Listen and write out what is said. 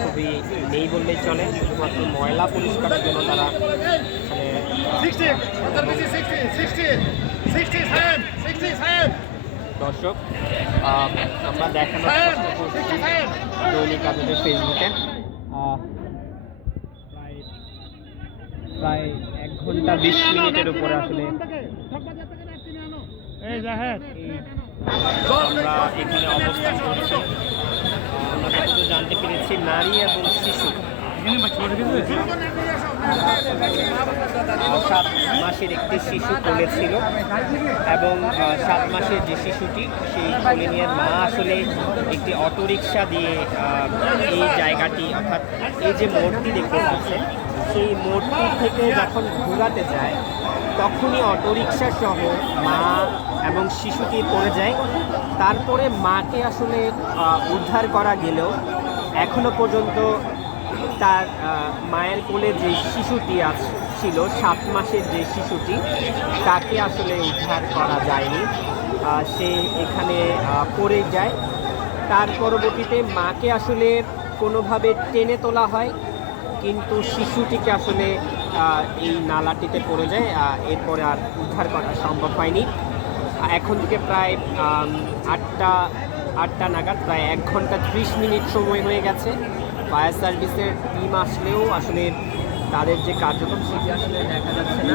খুবই নেই বললেই চলে। শুধুমাত্র ময়লা পরিষ্কারের জন্য তারা দর্শক আমরা দেখানোর চেষ্টা করছি দৈনিক আজাদের ফেসবুকে। প্রায় 1 ঘন্টা 20 মিনিটের উপরে আসলে আমরা এখানে অবস্থান করছি। আমরা যতটুকু জানতে পেরেছি নারী এবং শিশু 7 মাসের একটি শিশু কোলে ছিল এবং 7 মাসের যে শিশুটি সেই কোলে নিয়ে মা আসলে একটি অটোরিকশা দিয়ে এই জায়গাটি অর্থাৎ এই যে মোড়টি দেখতে পাচ্ছেন সেই মোড়টি থেকে যখন ঘোরাতে যায় তখনই অটোরিকশা সহ মা এবং শিশুটি পড়ে যায়। তারপরে মাকে আসলে উদ্ধার করা গেলেও এখনো পর্যন্ত তার মায়ের কোলে যে শিশুটি ছিল 7 মাসের যে শিশুটি তাকে আসলে উদ্ধার করা যায়নি। সে এখানে পড়ে যায়। তার পরবর্তীতে মাকে আসলে কোনোভাবে টেনে তোলা হয়, কিন্তু শিশুটিকে আসলে এই নালাটিতে পড়ে যায়। এরপরে আর উদ্ধার করা সম্ভব হয়নি। এখন থেকে প্রায় 8টা নাগাদ প্রায় 1 ঘন্টা 30 মিনিট সময় হয়ে গেছে। ফায়ার সার্ভিসের টিম আসলেও আসলে তাদের যে কার্যক্রম সেটি আসলে দেখা যাচ্ছে না।